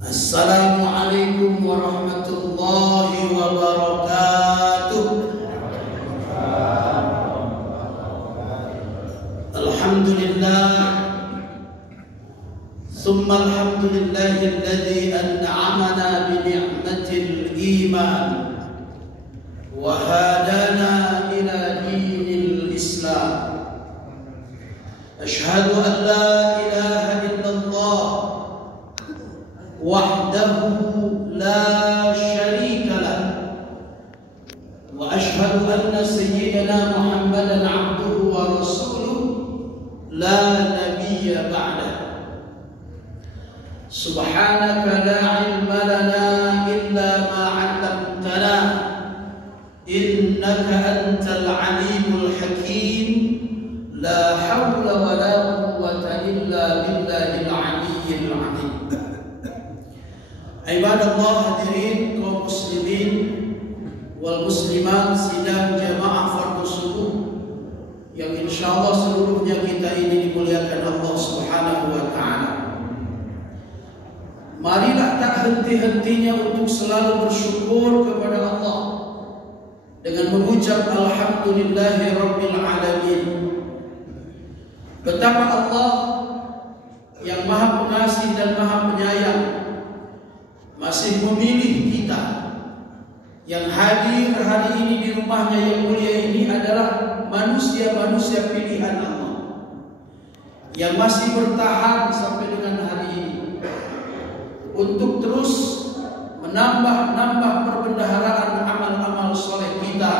Assalamualaikum warahmatullahi wabarakatuh. Alhamdulillah, thumma alhamdulillahilladzi an'amana bi ni'matil iman wa hadana ila dinil Islam. Ashhadu an la ilaha illallah wahdahu la syarika lah wa ashhadu anna sayyidina Muhammadan abduhu wa rasuluh la nabiyya ba'dah. Subhanaka la ilma lana illa ma 'allamtana innaka antal alimul hakim. La hawla wa la quwwata illa billahil aliyyil azim. Ibadallah, hadirin kaum muslimin wal muslimat sidang jamaah fardhu subuh yang insyaallah seluruhnya kita ini dimuliakan Allah Subhanahu wa taala. Marilah tak henti-hentinya untuk selalu bersyukur kepada Allah dengan mengucap alhamdulillahi rabbil alamin. Betapa Allah yang Maha Pengasih dan Maha Penyayang masih memilih kita yang hadir hari ini di rumahnya yang mulia ini adalah manusia-manusia pilihan Allah yang masih bertahan sampai dengan hari ini untuk terus menambah perbendaharaan amal-amal soleh kita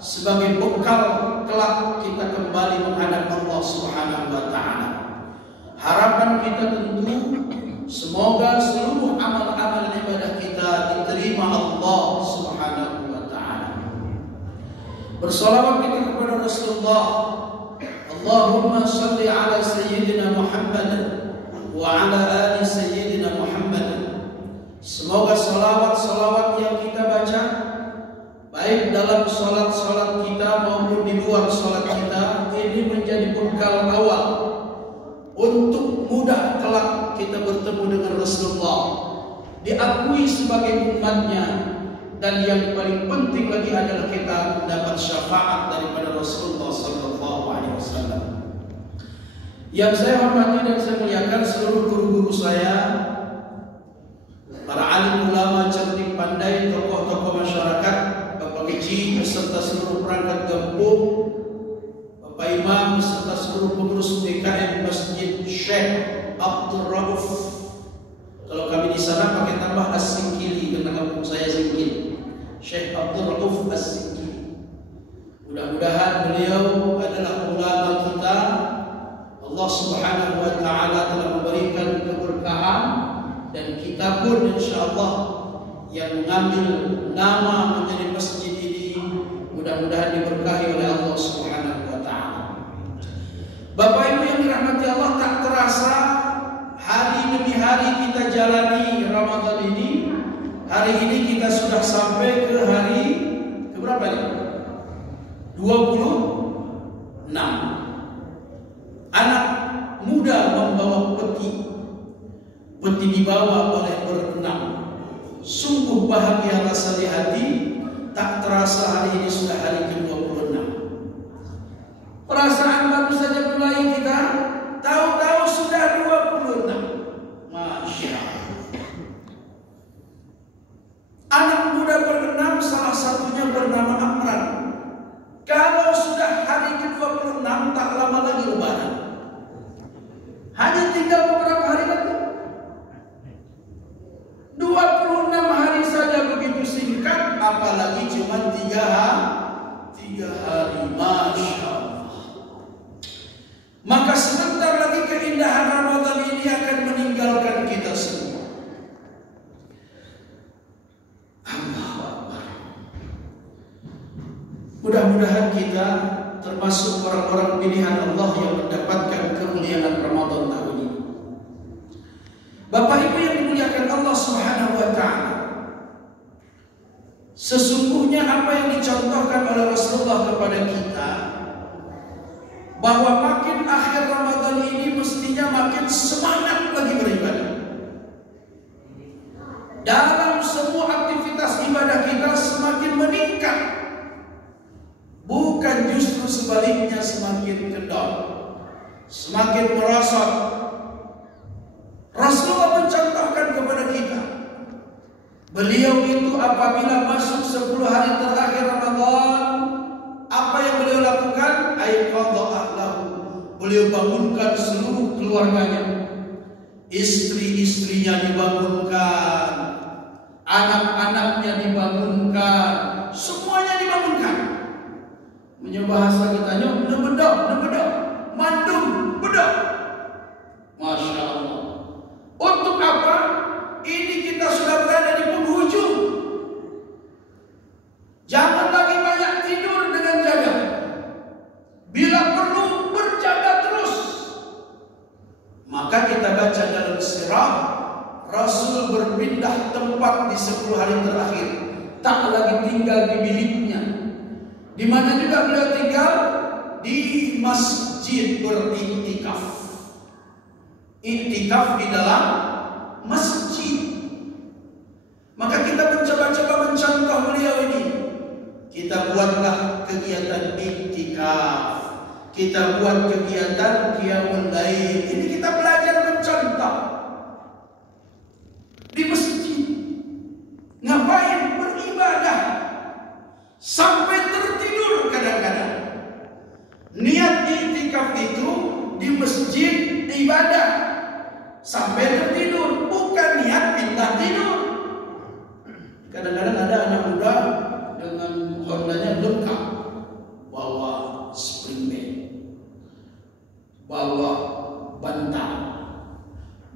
sebagai bekal kelak kita kembali menghadap Allah Subhanahu wa taala. Harapan kita tentu semoga seluruh amal-amal ibadah kita diterima Allah Subhanahu wa taala. Bersolawat kita kepada Rasulullah. Allahumma shalli ala sayyidina Muhammad wa ala ali sayyidina Muhammad. Semoga salawat yang kita baca baik dalam salat kita maupun di luar salat kita ini menjadi bekal awal untuk mudah kelak kita bertemu dengan Rasulullah, diakui sebagai umatnya, dan yang paling penting lagi adalah kita mendapat syafaat daripada Rasulullah sallallahu alaihi wasallam. Yang saya hormati dan saya muliakan seluruh guru-guru saya, para alim ulama cerdik pandai, tokoh-tokoh masyarakat, Bapak Haji beserta seluruh perangkat kampung, Bapak Imam beserta seluruh pengurus DKM Masjid Syekh Abdul Rauf. Kalau kami di sana pakai tambah As-Singkili karena kampung saya Singkili. Syekh Abdul Rauf As-Singkili. Mudah-mudahan beliau adalah ulama kita. Allah Subhanahu wa taala telah memberikan keberkahan dan kita pun insyaallah yang mengambil nama menjadi masjid ini mudah-mudahan diberkahi oleh Allah Subhanahu wa taala. Bapak Ibu yang dirahmati Allah, tak terasa hari demi hari kita jalani Ramadan ini. Hari ini kita sudah sampai ke hari ke berapa ini? 26. Anak muda membawa peti dibawa oleh berenam. Sungguh bahagia rasa di hati. Tak terasa hari ini sudah hari ke-26. Perasaan baru saja mulai kita, tahu-tahu sudah 26. Masya Allah. Anak muda berenam, salah satunya bernama Amran. Kalau sudah hari ke-26, tak lama lagi lebaran. Hanya tinggal beberapa hari lagi. 26 hari saja begitu singkat, apalagi cuma 3 hari. Masya Allah. Maka sebentar lagi keindahan Ramadan ini akan meninggalkan kita semua. Allahu Akbar. Mudah-mudahan kita termasuk orang-orang pilihan Allah yang mendapatkan kemuliaan Ramadan tahun ini. Bapak Ibu yang dimuliakan Allah Subhanahu wa taala, sesungguhnya apa yang dicontohkan oleh Rasulullah kepada kita, bahwa makin akhir Ramadan ini mestinya makin semangat lagi beribadah. dalam semua aktivitas ibadah kita semakin meningkat, bukan justru sebaliknya semakin kendor, semakin merosot. Rasulullah mencontohkan kepada kita, beliau itu apabila masuk 10 hari terakhir Ramadan, apa yang beliau lakukan? Aiqadha ahlahu, beliau bangunkan seluruh keluarganya, istri-istrinya dibangunkan, anak-anaknya dibangunkan, semuanya dibangunkan. Bahasa kitanya nebedok, mandum, bedok. Masya Allah. Untuk apa? Ini kita sudah berada di penghujung. Jangan lagi banyak tidur dengan jaga. Bila perlu berjaga terus. Maka kita baca dalam sirah, Rasul berpindah tempat di 10 hari terakhir, tak lagi tinggal di biliknya. Di mana juga beliau tinggal? Di masjid beriktikaf. Iktikaf di dalam masjid. Maka kita mencoba-coba mencontoh beliau ini. Kita buatlah kegiatan iktikaf, kita buat kegiatan qiyamul lail. Ini kita belajar mencontoh di masjid. Ngapain? Beribadah sampai tertidur kadang-kadang. Niat iktikaf itu di masjid ibadah sampai tertidur, bukan niat pindah tidur. Kadang-kadang ada anak muda dengan Hondanya lengkap, bawa spring bed, bawa bantal,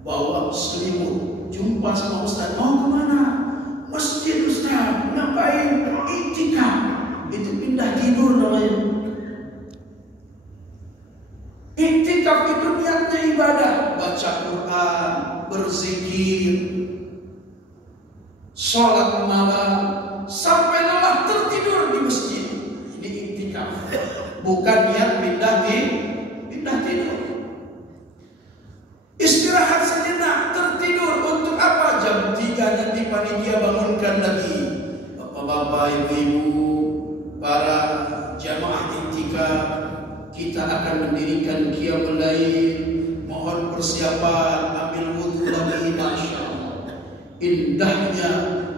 bawa selimut. Jumpa sama Ustaz, mau kemana? Masjid Ustaz. Ngapain? Iktikaf. Itu pindah tidur namanya. Iktikaf itu niatnya ibadah, baca Quran, berzikir, sholat malam, sampai lelah tertidur di masjid. Ini iktikaf, bukan niat pindah tidur. Istirahat sejenak, tertidur. Untuk apa? Jam 3 nanti panitia bangunkan lagi. Bapak-bapak, ibu-ibu, para jamaah iktikaf, kita akan mendirikan qiyamul lail. Mohon persiapan, ambil wudu lagi. Masya Allah, indahnya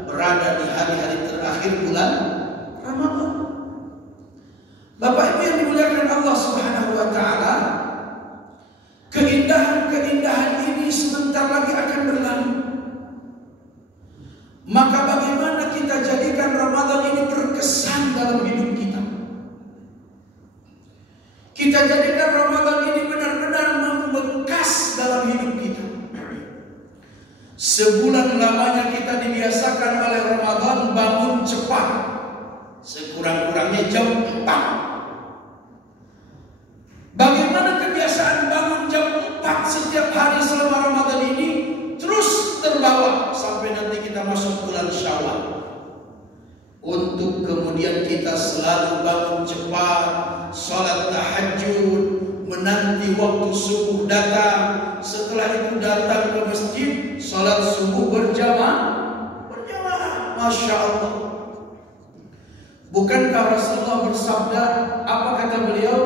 berada di hari-hari terakhir bulan Ramadan. Bapak Ibu yang dimuliakan Allah Subhanahu wa taala, keindahan-keindahan ini sebentar lagi akan berlalu. Maka bagaimana kita jadikan Ramadan ini berkesan dalam hidup kita? Kita jadikan Ramadan ini benar-benar membekas dalam hidup kita. Sebulan lamanya kita dibiasakan oleh Ramadan bangun cepat, sekurang-kurangnya jam 4. Bagaimana kebiasaan bangun jam 4 setiap hari selama Ramadan ini terus terbawa sampai nanti kita masuk bulan Syawal. Untuk kemudian kita selalu bangun cepat, salat tahajud, menanti waktu subuh datang. Setelah itu datang ke masjid, salat subuh berjamaah. Masya Allah. Bukankah Rasulullah bersabda, apa kata beliau?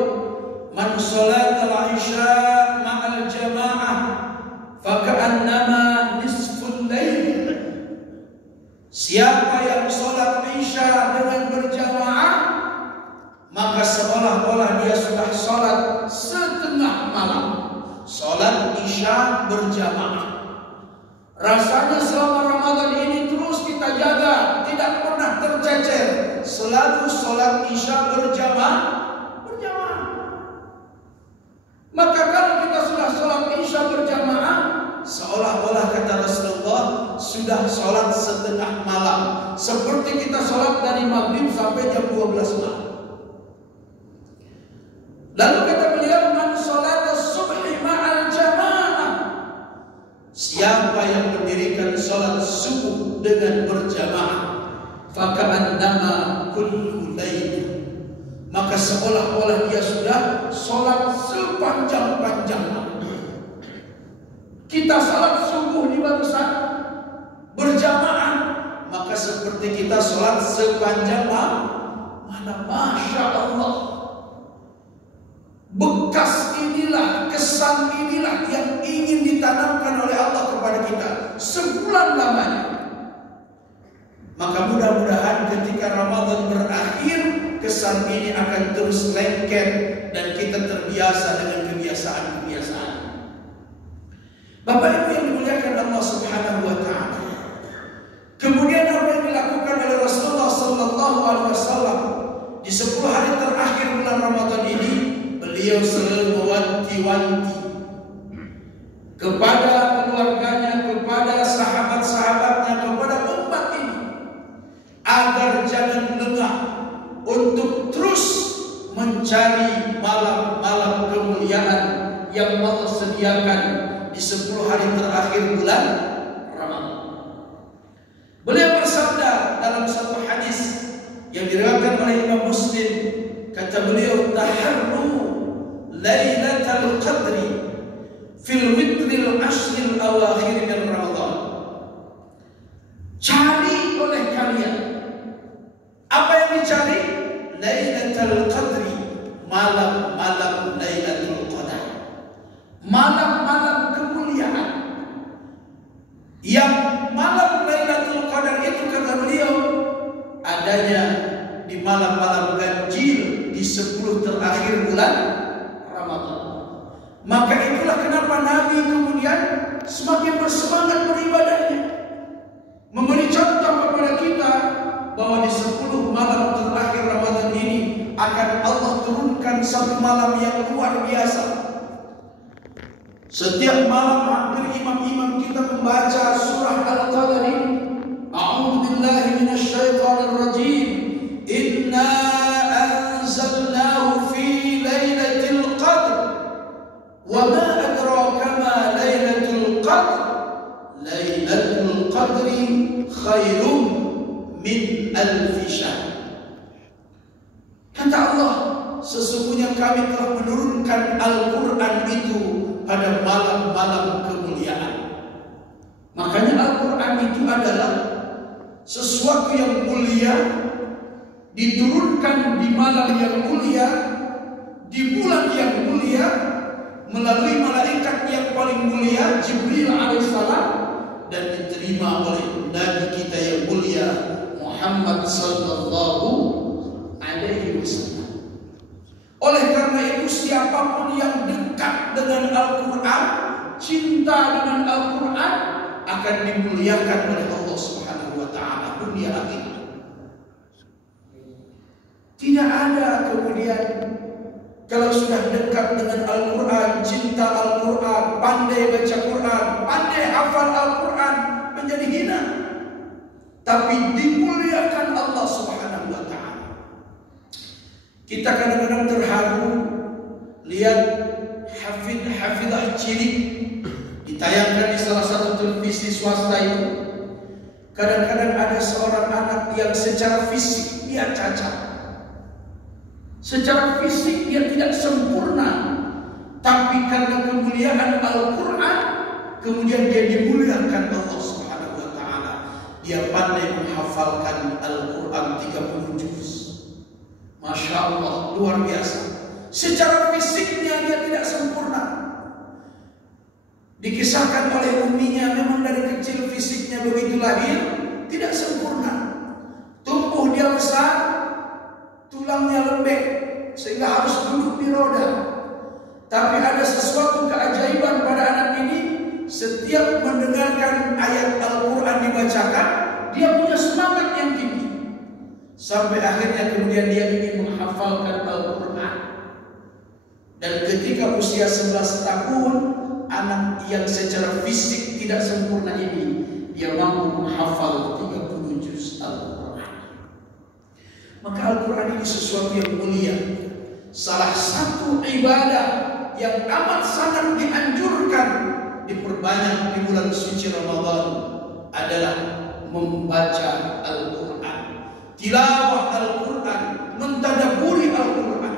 Man salat al-isya ma'al jamaah faka'annama nisful lail. Siapa yang salat isya dengan berjamaah, maka seolah-olah dia sudah salat setengah malam. Salat isya berjamaah. Rasanya selama Ramadan ini terus kita jaga, tidak pernah tercecer. Selalu salat isya berjamaah. Maka kalau kita sudah salat isya berjamaah, seolah-olah kata Rasulullah sudah salat setengah malam, seperti kita salat dari maghrib sampai jam 12 malam. Lalu kata beliau, man salat as-subhi ma'al jamaah. Siapa yang mendirikan salat subuh dengan berjamaah, faka'annama kullu lail, maka seolah-olah dia sudah salat sepanjang-panjangnya. Kita salat subuh di barusan berjamaah seperti kita sholat sepanjang malam. Masya Allah. Bekas inilah, kesan inilah yang ingin ditanamkan oleh Allah kepada kita sebulan lamanya. Maka mudah-mudahan ketika Ramadan berakhir, kesan ini akan terus lengket dan kita terbiasa dengan kebiasaan-kebiasaan. Bapak Ibu yang dimuliakan Allah Subhanahu wa taala. Kemudian apa yang dilakukan oleh Rasulullah sallallahu alaihi wasallam di 10 hari terakhir bulan Ramadan ini, beliau selalu mewanti-wanti kepada keluarganya, kepada sahabat-sahabatnya, kepada umat ini agar jangan lengah untuk terus mencari malam-malam kemuliaan yang Allah sediakan di 10 hari terakhir bulan Ramadan. Beliau bersabda dalam satu hadis yang diriwayatkan oleh Imam Muslim, kata beliau, taharru lailatul qadri fil witril ashril awakhir min Ramadan. Cari oleh kalian. Apa yang dicari? Lailatul qadri, malam-malam Lailatul Qadar. Malam-malam kemuliaan. Yang malam Lailatul Qadar itu kata beliau adanya di malam-malam ganjil di 10 terakhir bulan Ramadan. Maka itulah kenapa Nabi kemudian semakin bersemangat beribadahnya, memberi contoh kepada kita bahwa di 10 malam terakhir Ramadan ini akan Allah turunkan satu malam yang luar biasa. Setiap malam hampir imam-imam kita membaca surah Al-Qadr. A'udzu billahi minasy syaithanir rajim. Inna anzalnahu fi lailatul qadr. Wa ma adraka ma lailatul qadr. Lailatul qadri khairum min alfi syahr. Kata Allah, sesungguhnya kami telah menurunkan Al-Quran itu pada malam-malam kemuliaan. Makanya Al-Quran itu adalah sesuatu yang mulia, diturunkan di malam yang mulia, di bulan yang mulia, melalui malaikat yang paling mulia, Jibril alaihissalam, dan diterima oleh Nabi kita yang mulia Muhammad sallallahu alaihi wasallam. Oleh karena itu siapapun yang dekat dengan Al-Quran, cinta dengan Al-Quran, akan dimuliakan oleh Allah Subhanahu wa taala dunia akhirat. Tidak ada kemudian kalau sudah dekat dengan Al-Quran, cinta Al-Quran, pandai baca Quran, pandai hafal Al-Quran, menjadi hina. Tapi dimuliakan Allah Subhanahu wa taala. Kita kadang-kadang terharu lihat hafidah cilik ditayangkan di salah satu televisi swasta itu. Kadang-kadang ada seorang anak yang secara fisik dia cacat, secara fisik dia tidak sempurna, tapi karena kemuliaan Al-Quran kemudian dia dimuliakan Allah Subhanahu wa taala. Dia pandai menghafalkan Al-Quran 30 juz. Masya Allah, luar biasa. Secara fisiknya dia tidak sempurna. Dikisahkan oleh umminya, memang dari kecil fisiknya begitu lahir tidak sempurna. Tumbuh dia besar, tulangnya lembek sehingga harus duduk di roda. Tapi ada sesuatu keajaiban pada anak ini. Setiap mendengarkan ayat Al-Quran dibacakan, dia punya semangat yang tinggi. Sampai akhirnya kemudian dia ingin menghafalkan Al-Quran. Dan ketika usia 11 tahun, anak yang secara fisik tidak sempurna ini, dia mampu menghafal 30 juz Al-Quran. Maka Al-Quran ini sesuatu yang mulia. Salah satu ibadah yang amat sangat dianjurkan diperbanyak di bulan suci Ramadan adalah membaca Al-Quran, tilawah Al-Quran, mentadabburi Al-Quran.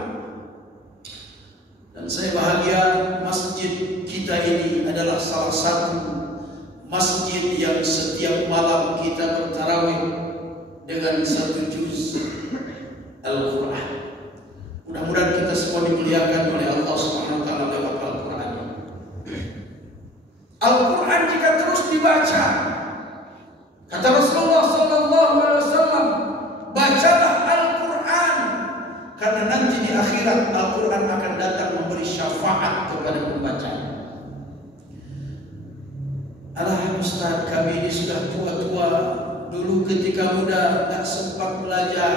Dan saya bahagia masjid kita ini adalah salah satu masjid yang setiap malam kita bertarawih dengan satu juz Al-Quran. Mudah-mudahan kita semua dimuliakan oleh Allah Subhanahu wa taala lewat Al-Quran. Al-Quran jika terus dibaca, kata Rasulullah sallallahu alaihi wasallam, bacalah Al-Quran karena nanti di akhirat Al-Quran akan datang memberi syafaat kepada pembaca. Alah Ustaz, kami ini sudah tua-tua, dulu ketika muda tak sempat belajar.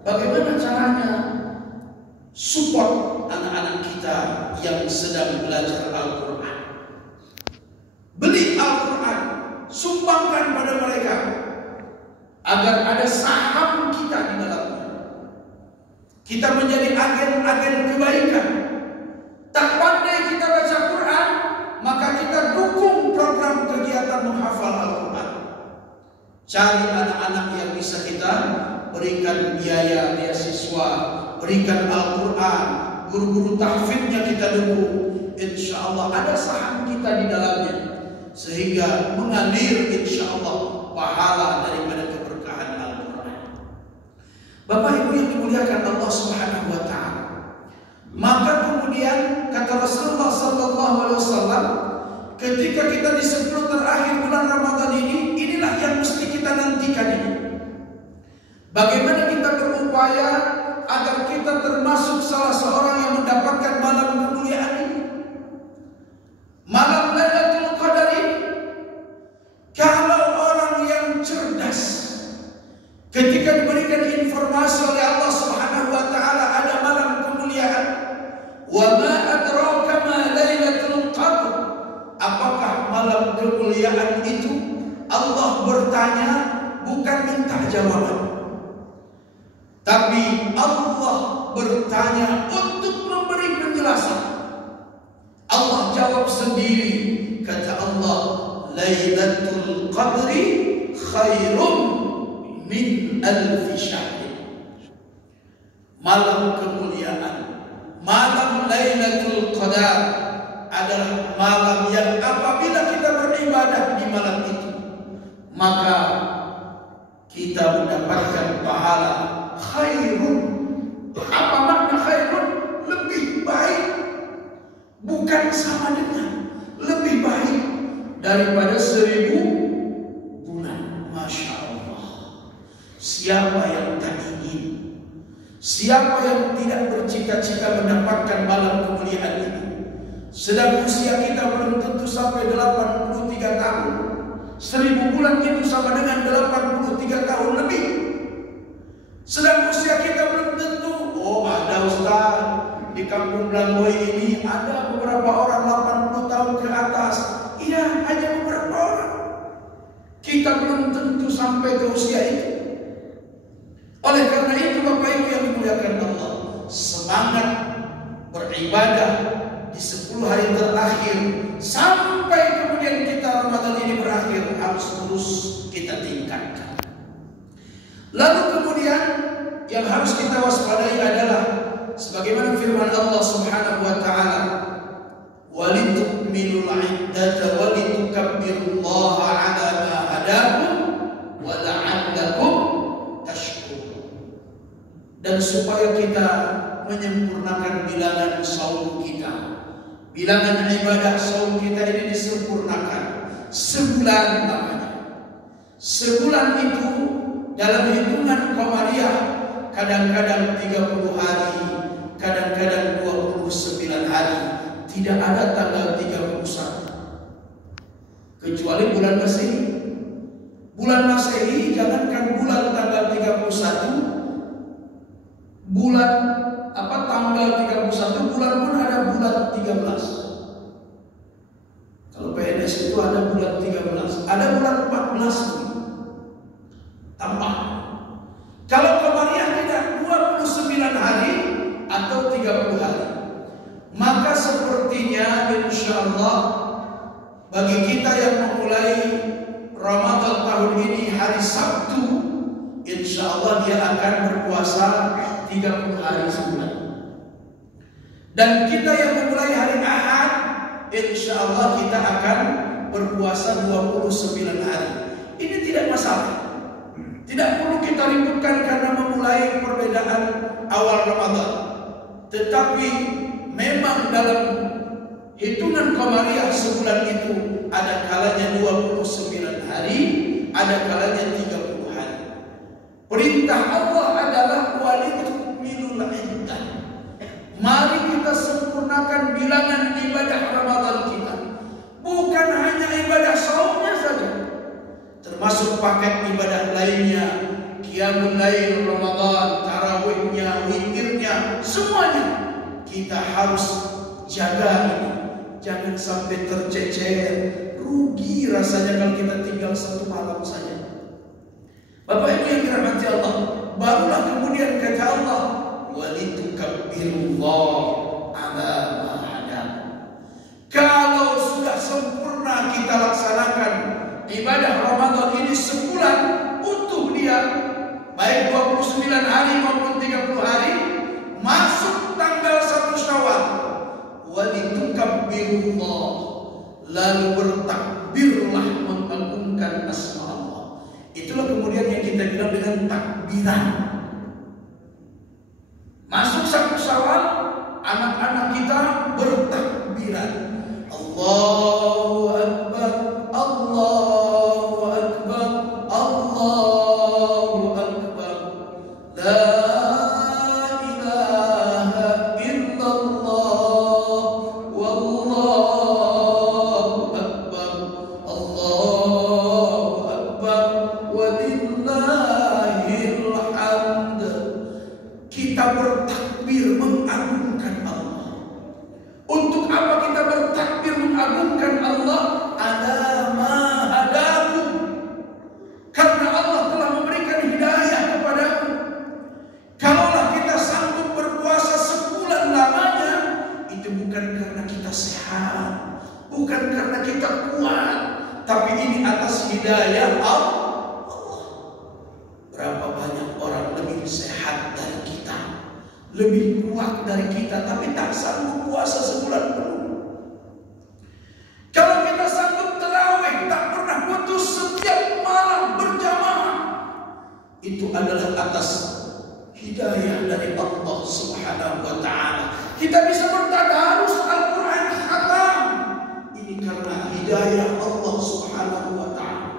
Bagaimana caranya support anak-anak kita yang sedang belajar Al-Quran? Beli Al-Quran, sumbangkan pada mereka agar ada saham kita di dalamnya. Kita menjadi agen-agen kebaikan. Tak pandai kita baca Quran, maka kita dukung program kegiatan menghafal Al-Quran. Cari anak-anak yang bisa kita berikan biaya beasiswa, berikan Al-Quran, guru-guru tahfidnya kita dukung. Insya Allah ada saham kita di dalamnya, sehingga mengalir insya Allah pahala daripada keberkahan Al-Quran. Bapak Ibu yang dimuliakan Allah Subhanahu wa taala, maka kemudian kata Rasulullah sallallahu alaihi wasallam, ketika kita di 10 terakhir bulan Ramadan ini, inilah yang mesti kita nantikan ini. Bagaimana kita berupaya agar kita termasuk salah seorang yang mendapatkan malam kemuliaan ini, malam Lailatul Qadar ini. Kalau orang yang cerdas, ketika diberikan informasi oleh Allah Subhanahu wa taala ada malam kemuliaan, wa ma adraka ma Lailatul Qadar, apakah malam kemuliaan itu? Allah bertanya, bukan minta jawaban, tapi Allah bertanya untuk memberi penjelasan. Allah jawab sendiri, kata Allah, Lailatul Qadri khairum min alfi syahr. Malam kemuliaan, malam Lailatul Qadar adalah malam yang apabila kita beribadah di malam itu, maka kita mendapatkan pahala khairun. Apa makna khairun? Lebih baik, bukan sama dengan, lebih baik daripada 1000 bulan. Masya Allah. Siapa yang tak ingin, siapa yang tidak bercita-cita mendapatkan malam kemuliaan ini? Sedang usia kita belum tentu sampai 83 tahun. 1000 bulan itu sama dengan 83 tahun lebih. Sedang usia kita belum tentu. Oh, ada Ustaz, di kampung Blangoi ini ada beberapa orang 80 tahun ke atas. Iya, hanya beberapa orang. Kita belum tentu sampai ke usia itu. Oleh karena itu Bapak Ibu yang dimuliakan Allah, semangat beribadah di 10 hari terakhir sampai kemudian kita Ramadan ini berakhir harus terus kita tingkatkan. Lalu kemudian yang harus kita waspadai adalah sebagaimana firman Allah Subhanahu wa taala, walitukmilul iddata walitukabbirullaha ala ma hadakum wa la'allakum tashkurun. Dan supaya kita menyempurnakan bilangan saum kita, bilangan ibadah saum kita ini disempurnakan. Sebulan namanya. Sebulan itu dalam hitungan Qamariyah kadang-kadang 30 hari, kadang-kadang 29 hari. Tidak ada tanggal 31. Kecuali bulan Masehi. Bulan Masehi jangankan bulan tanggal 31, bulan tanggal 31 bulan pun ada bulan 13. Kalau PNS itu ada bulan 13, ada bulan 14 tambah. Kalau Qamariyah tidak 29 hari atau 30 hari. Maka sepertinya insyaallah bagi kita yang memulai Ramadan tahun ini hari Sabtu, insyaallah dia akan berpuasa 30 hari sebulan. Dan kita yang memulai hari Ahad, insyaallah kita akan berpuasa 29 hari. Ini tidak masalah. Tidak perlu kita ributkan karena memulai perbedaan awal Ramadan. Tetapi memang dalam hitungan Qamariyah sebulan itu ada kalanya 29 hari, ada kalanya 30 hari. Perintah Allah adalah walitukmilul iddah. Mari kita sempurnakan bilangan ibadah Ramadan kita. Bukan hanya ibadah saumnya saja, termasuk paket ibadah lainnya, qiyamul lail Ramadan, tarawihnya, witirnya, semuanya kita harus jaga ini. Jangan sampai tercecer, rugi rasanya kalau kita tinggal satu malam saja. Bapak Ibu yang dirahmati Allah, barulah kemudian kata Allah, walitukabbirullah ala ma hadakum. Kalau sudah sempurna kita laksanakan ibadah Ramadan ini sebulan utuh dia, baik 29 hari maupun 30 hari, masuk tanggal 1 Syawal, walitukabbirullah, lalu bertakbirlah mengagungkan asma Allah. Itulah kemudian yang kita bilang dengan takbiran. Masuk 1 Syawal, anak-anak kita bertakbiran. Allahu Akbar, Allahu Akbar, Allahu Akbar, la ilaha illallah, wallahu Akbar, Allahu Akbar, walillahil hamd. Kita bertakbir mengagungkan Allah. Untuk apa kita bertakbir mengagungkan Allah? Ala ma hadakum. Karena Allah telah memberikan hidayah kepadamu. Kalaulah kita sanggup berpuasa sebulan lamanya, itu bukan karena kita sehat, bukan karena kita kuat, tapi ini atas hidayah Allah. Berapa banyak orang lebih sehat dari kita, lebih kuat dari kita, tapi tak sanggup puasa sebulan penuh. Kalau kita sanggup tarawih, tak pernah putus setiap malam berjamaah, itu adalah atas hidayah dari Allah Subhanahu wa Ta'ala. Kita bisa bertadarus Al-Quran khatam, ini karena hidayah Allah Subhanahu wa Ta'ala.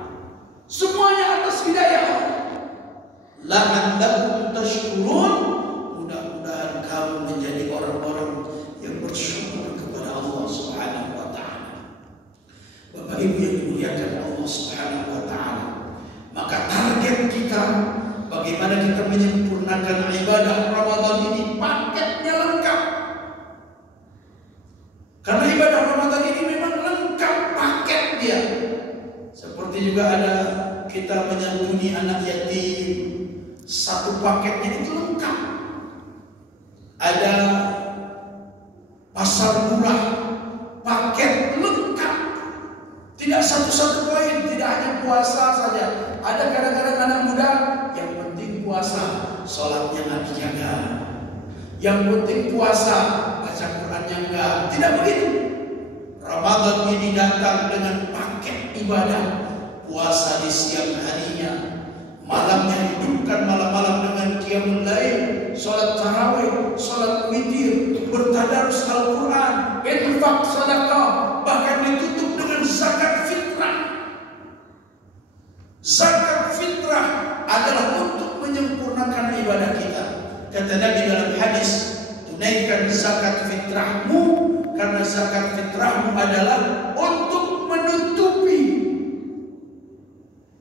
Semuanya atas hidayah Allah. La'allakum tashkurun. Mudah-mudahan kamu menjadi orang-orang yang bersyukur kepada Allah Subhanahu wa Ta'ala. Bapak Ibu yang dimuliakan Allah Subhanahu wa Ta'ala, maka target kita bagaimana kita menyempurnakan ibadah Ramadan ini, paketnya lengkap. Karena ibadah Ramadan ini memang lengkap paket dia. Seperti juga ada kita menyantuni anak yatim, satu paketnya itu lengkap. Ada pasar murah, paket lengkap. Tidak satu-satu poin, tidak hanya puasa saja. Ada kadang-kadang anak muda yang penting puasa, sholatnya nggak dijaga. Yang penting puasa, baca Qurannya enggak. Tidak begitu. Ramadan ini datang dengan paket ibadah. Puasa di siang harinya, malamnya hidupkan malam-malam dengan qiyamul lail, sholat tarawih, sholat witir, bertadarus Al-Quran, infak sedekah, bahkan ditutup dengan zakat fitrah. Zakat fitrah adalah untuk menyempurnakan ibadah kita. Kata Nabi dalam hadis, tunaikan zakat fitrahmu, karena zakat fitrahmu adalah untuk menutupi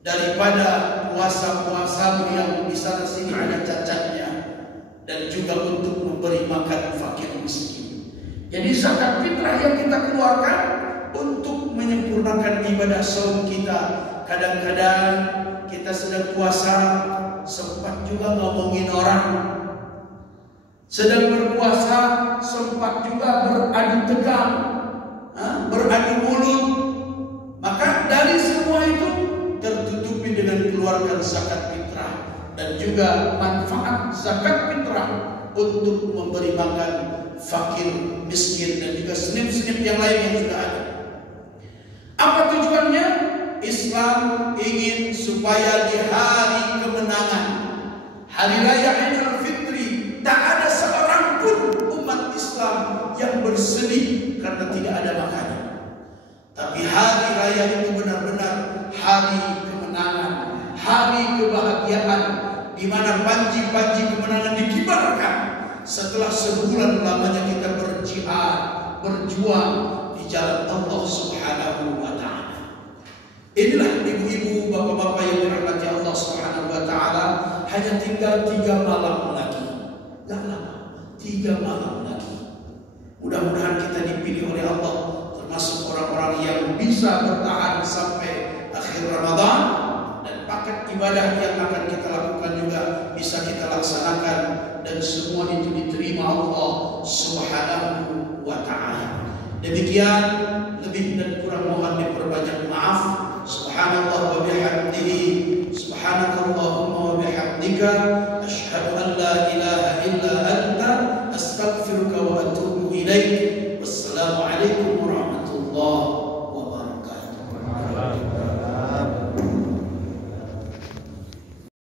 daripada puasa-puasamu yang di sana sini ada cacatnya, dan juga untuk memberi makan fakir miskin. Jadi zakat fitrah yang kita keluarkan untuk menyempurnakan ibadah saum kita. Kadang-kadang kita sedang puasa, sempat juga ngomongin orang. Sedang berpuasa, sempat juga beradu tegang, beradu mulut. Maka dari semua itu tertutupi dengan keluarkan zakat fitrah, dan juga manfaat zakat fitrah untuk memberi makan fakir, miskin, dan juga senip-senip yang lain yang sudah ada. Apa tujuannya? Islam ingin supaya di hari kemenangan hari raya itu benar-benar hari kemenangan, hari kebahagiaan, di mana panji-panji kemenangan dikibarkan setelah sebulan lamanya kita berjihad, berjuang di jalan Allah Subhanahu wa Ta'ala. Inilah ibu-ibu, bapak-bapak yang dirahmati Allah Subhanahu wa Ta'ala, hanya tinggal 3 malam lagi. Gak lama, 3 malam lagi. Mudah-mudahan kita dipilih oleh Allah termasuk orang-orang yang bisa bertahan sampai akhir Ramadan, dan paket ibadah yang akan kita lakukan juga bisa kita laksanakan, dan semua itu diterima Allah Subhanahu wa Ta'ala. Demikian, lebih dan kurang mohon diperbanyak maaf. Subhanallah wa bihamdihi, subhanakallahumma wa bihamdika, asyhadu an la ilaha illa anta, astaghfiruka wa atubu ilaik.